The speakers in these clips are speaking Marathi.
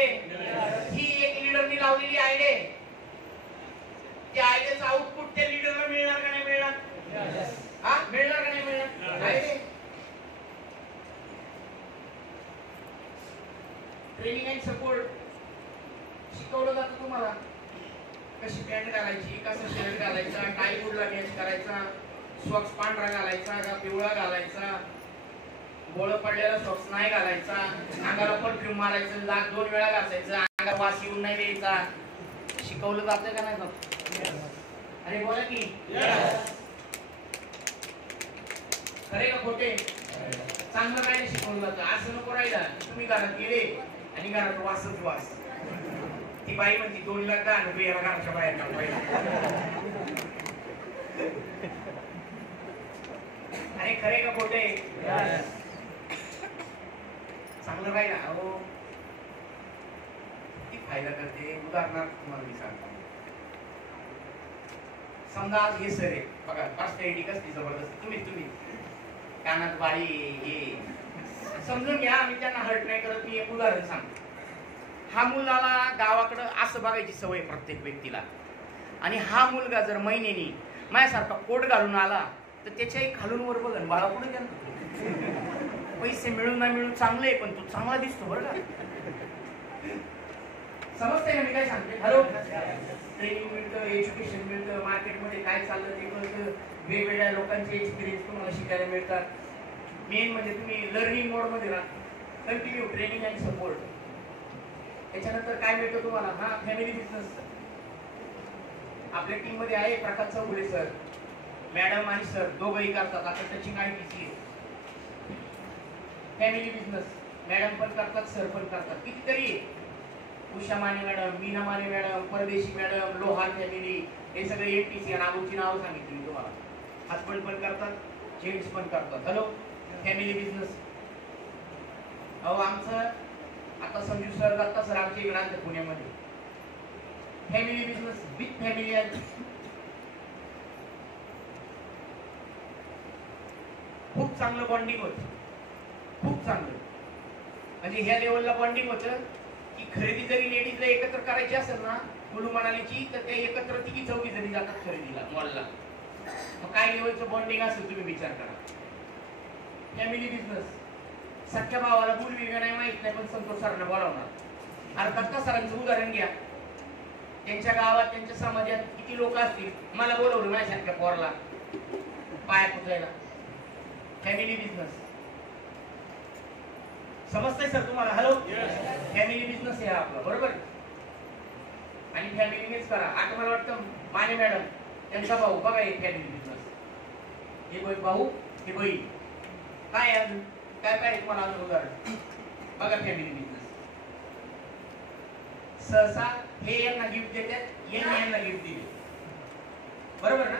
खोटे? ही एक लीडरनी लावलेली आयडिया. त्या आयडियाचं आउटपुट त्या लीडरला मिळणार का नाही मिळणार? हा, मिळणार का नाही मिळणार? आयडिया ट्रेनिंग अँड सपोर्ट शिकवलं जातं तुम्हाला. कशी पॅन्ट घालायची, कसं शर्ट घालायचा, टाय कुठला मॅच करायचा, सॉक्स पांढरा घालायचा का पिवळा घालायचा, गोळ पडलेला सॉक्स नाही घालायचा, अंगाला परफ्यूम मारायचं, दात 2 वेळा घासायचं, अंगाला वास येऊन नाही द्यायचा. शिकवलं जातं का नाही जात? अरे बोला की खरे का खोटे? चांगलं काय शिकवलं जातं. असं नको राहिला तुम्ही घरात गेले आणि घरात वासच वास. ती बाई म्हणती 2 लाख का नको याला घराच्या बाहेर काढ. अरे खरे का खोटे? चांगलं राहिला अहो किती फायदा करते. उदाहरणार्थ तुम्हाला मी सांगतो. समजा आज हे सर आहे बघा, पर्सनॅलिटी कसली जबरदस्त. तुम्ही कानात बाळी हे समजून घ्या. मी त्यांना हर्ट नाही करत. मी एक उदाहरण सांगतो. हा मुलाला गावाकडं असं बघायची सवय प्रत्येक व्यक्तीला. आणि हा मुलगा जर महिन्यानी माझ्यासारखा कोट घालून आला तर त्याच्याही खालून वर बघन बाळा पुढे गेला. पैसे मिळून ना मिळून चांगले आहे पण तो चांगला दिसतो बरं का. समजतंय ना मी काय सांगते? हॅलो, ट्रेनिंग मिळतं, एज्युकेशन मिळतं, मार्केटमध्ये काय चाललं ते कळतं, वेगवेगळ्या लोकांचे एक्सपिरियन्स तुम्हाला शिकायला मिळतात. मेन म्हणजे तुम्ही लर्निंग मोड मध्ये राहा. Continue training and support. त्याच्यानंतर काय मिळतं तुम्हाला? हा, फॅमिली बिझनेस. आपल्या टीम मध्ये आहे प्रकाश चौगुले सर, मॅडम आणि सर दोघंही करतात. आता त्याची काय किती फॅमिली बिझनेस मॅडम पण करतात, सर पण करतात. कितीतरी उषा माने मॅडम, मीना माने मॅडम, परदेशी मॅडम, लोहार फॅमिली, हे सगळे एमटीसी आणि आबूची नावं सांगितली मी तुम्हाला. हसबंड पण करतात, जेंट्स पण करतात. Hello, family business. अहो आमचं आता संजू सर दत्ता सर आमच्या इकडे आले पुण्यामध्ये. फॅमिली बिझनेस विथ फॅमिली आहे. खूप चांगलं बॉन्डिंग होतं, खूप चांगलं. म्हणजे ह्या लेवलला बॉन्डिंग होतं की खरेदी जरी लेडीजला एकत्र करायची असेल ना कुलू मनालीची, तर ते एकत्र 3-4 जणी जातात खरेदीला मॉलला. मग काय लेवलचं बॉन्डिंग असेल तुम्ही विचार करा. Family business. सख्या भावाला बोलवी का नाही माहित नाही पण संतोष सरांना बोलावणार. अरे दत्ता सरांचं उदाहरण घ्या. त्यांच्या गावात त्यांच्या समाजात किती लोक असतील, मला बोलवलं माझ्यासारख्या पोरला पाया पुजायला. Family business. समजतंय सर तुम्हाला? हॅलो, फॅमिली बिझनेस आहे आपला, बरोबर. आणि फॅमिलीनेच करा. आता मला वाटतं माने मॅडम त्यांचा भाऊ बघा एक फॅमिली बिझनेस. हे भाऊ हे बहीण. काय अजून काय पाहिजे तुम्हाला अजून उदाहरण? बघा फॅमिली बिझनेस. सहसा हे यांना गिफ्ट देतात, यांना गिफ्ट दिले, बरोबर ना.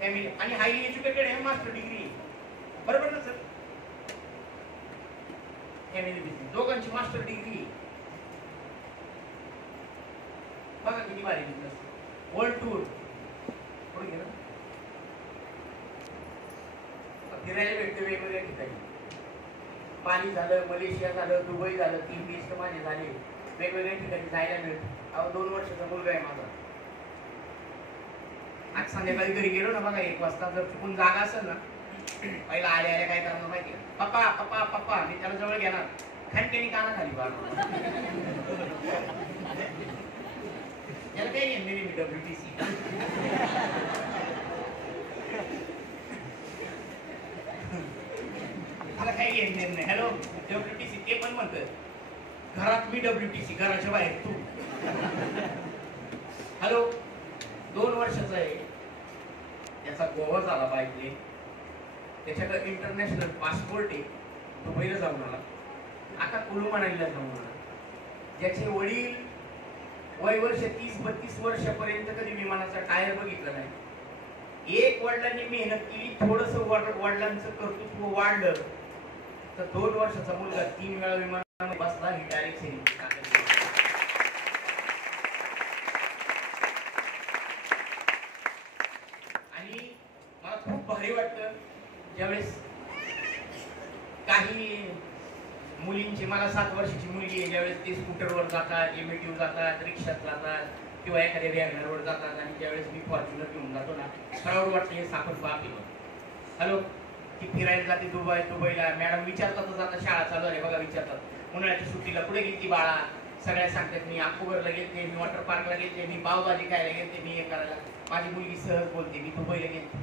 फॅमिली आणि हायली एज्युकेटेड आहे, मास्टर डिग्री, बरोबर ना सर. फॅमिली बिझनेस दोघांची मास्टर डिग्री. बघा किती भारी बिझनेस. वर्ल्ड टूर पुढे गेलं, फिरायला भेटते वेगवेगळ्या ठिकाणी. पाणी झालं, मलेशिया झालं, दुबई झालं, 3 देश तर माझे झाले. वेगवेगळ्या ठिकाणी जायला मिळतं. अहो 2 वर्षाचा मुलगा आहे माझा. आज संध्याकाळी घरी गेलो ना बघा 1 वाजता, जर चुकून जागा असेल ना, पहिला आल्या काय करणार माहिती आहे? पप्पा पप्पा पप्पा. मी त्याला जवळ घेणार, खणकेनी काना खाली बाळा. याला काही घेऊन दिली मी WTC. मला काही घेऊन नाही. हॅलो, WTC ते पण म्हणतात घरात मी WTC, घराच्या बाहेर तू. हॅलो, 2 वर्षाचा आहे. त्याचा गोवा झाला पाहिजे. त्याच्याकडे इंटरनॅशनल पासपोर्ट आहे. दुबईला जाऊन आला. आता कुलू मनालीला जाऊन आला. ज्याचे वडील वय वर्ष 30-32 वर्षापर्यंत कधी विमानाचा टायर बघितला नाही. एक वडिलांनी मेहनत केली, थोडस वडिलांचं कर्तृत्व वाढलं तर 2 वर्षाचा मुलगा 3 वेळा विमानामध्ये बसला. ही डायरेक्ट सेलिंग. आणि मला खूप भारी वाटतं ज्यावेळेस काही मुलींची, मला 7 वर्षाची मुलगी आहे, ज्यावेळेस ते स्कूटरवर जातात, एमएटीव्ह जातात, रिक्षात जातात किंवा एखाद्या वॅगनरवर जातात आणि ज्यावेळेस मी फॉर्च्युनर घेऊन जातो ना, प्राऊड वाटतं हे साखर बाप. हॅलो, ती फिरायला जाते दुबईला. मॅडम विचारतातच, आता शाळा चालू आहे बघा, विचारतात उन्हाळ्याच्या सुट्टीला कुठे गेली ती बाळा. सगळ्या सांगतात मी अक्टोबरला गेलते, मी वॉटर पार्कला गेलते, मी पावभाजी खायला गेलते, मी हे करायला. माझी मुलगी सहज बोलते मी दुबईला गेलते.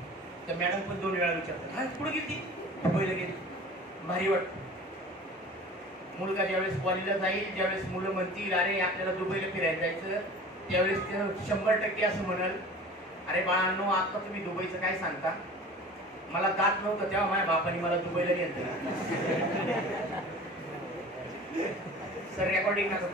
तर मॅडम पण 2 वेळा विचारतात, हा कुठे गेली? दुबईला गेली. भारी वाटतं. मुलगा ज्यावेळेस कॉलेजला जाईल, ज्यावेळेस मुलं म्हणतील अरे आपल्याला दुबईला फिरायला जायचं, त्यावेळेस ते 100% असं म्हणाल, अरे बाळांनो आता तुम्ही दुबईचं काय सांगता, मला दात नव्हतं तेव्हा माझ्या बापाने मला दुबईला नेलं. सर रेकॉर्डिंग नका.